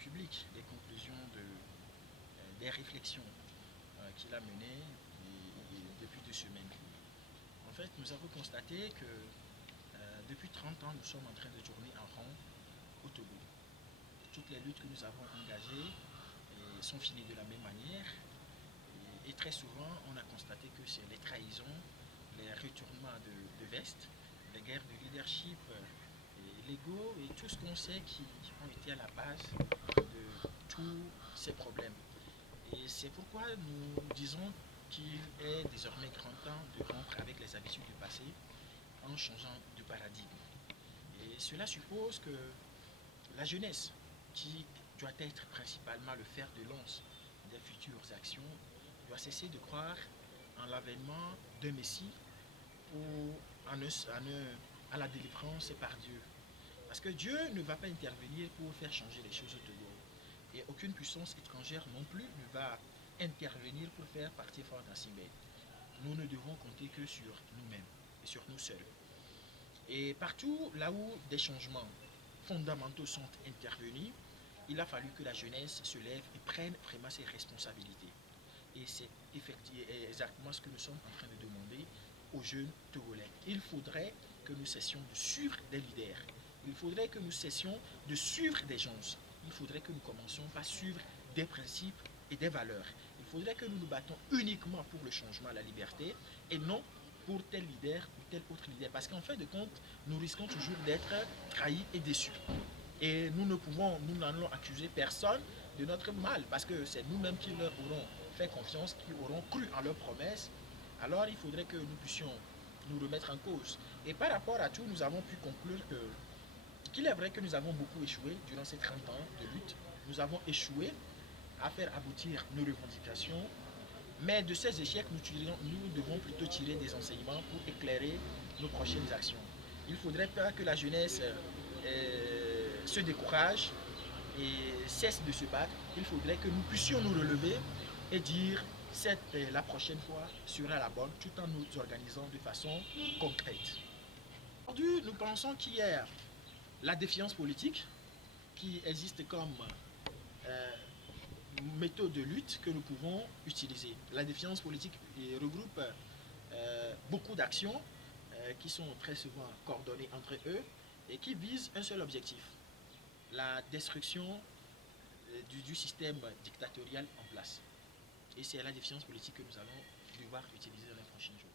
public les conclusions des réflexions qu'il a menées depuis 2 semaines. En fait, nous avons constaté que depuis 30 ans, nous sommes en train de tourner en rond au Togo. Toutes les luttes que nous avons engagées sont finies de la même manière. Et très souvent, on a constaté que c'est les trahisons, les retournements de veste, les guerres de leadership, l'ego et tout ce qu'on sait qui ont été à la base de tous ces problèmes. Et c'est pourquoi nous disons qu'il est désormais grand temps de rompre avec les habitudes du passé en changeant de paradigme. Et cela suppose que la jeunesse, qui doit être principalement le fer de lance des futures actions, doit cesser de croire en l'avènement d'un Messie ou à la délivrance par Dieu. Parce que Dieu ne va pas intervenir pour faire changer les choses au Togo. Et aucune puissance étrangère non plus ne va intervenir pour faire partie forte d'Asimbe. Nous ne devons compter que sur nous-mêmes et sur nous seuls. Et partout là où des changements fondamentaux sont intervenus, il a fallu que la jeunesse se lève et prenne vraiment ses responsabilités. Et c'est exactement ce que nous sommes en train de demander aux jeunes Togolais. Il faudrait que nous cessions de suivre des leaders. Il faudrait que nous cessions de suivre des gens. Il faudrait que nous commencions par suivre des principes et des valeurs. Il faudrait que nous nous battons uniquement pour le changement, la liberté, et non pour tel leader ou tel autre leader. Parce qu'en fin de compte, nous risquons toujours d'être trahis et déçus. Et nous n'allons accuser personne de notre mal, parce que c'est nous-mêmes qui leur aurons fait confiance, qui auront cru en leurs promesses. Alors il faudrait que nous puissions nous remettre en cause. Et par rapport à tout, nous avons pu conclure qu'il est vrai que nous avons beaucoup échoué durant ces 30 ans de lutte. Nous avons échoué à faire aboutir nos revendications, mais de ces échecs, nous devons plutôt tirer des enseignements pour éclairer nos prochaines actions. Il ne faudrait pas que la jeunesse se décourage et cesse de se battre. Il faudrait que nous puissions nous relever et dire la prochaine fois sera la bonne, tout en nous organisant de façon concrète. Aujourd'hui, nous pensons qu'il y a la défiance politique qui existe comme méthode de lutte que nous pouvons utiliser. La défiance politique regroupe beaucoup d'actions qui sont très souvent coordonnées entre eux et qui visent un seul objectif, la destruction du système dictatorial en place. Et c'est la défiance politique que nous allons devoir utiliser dans les prochains jours.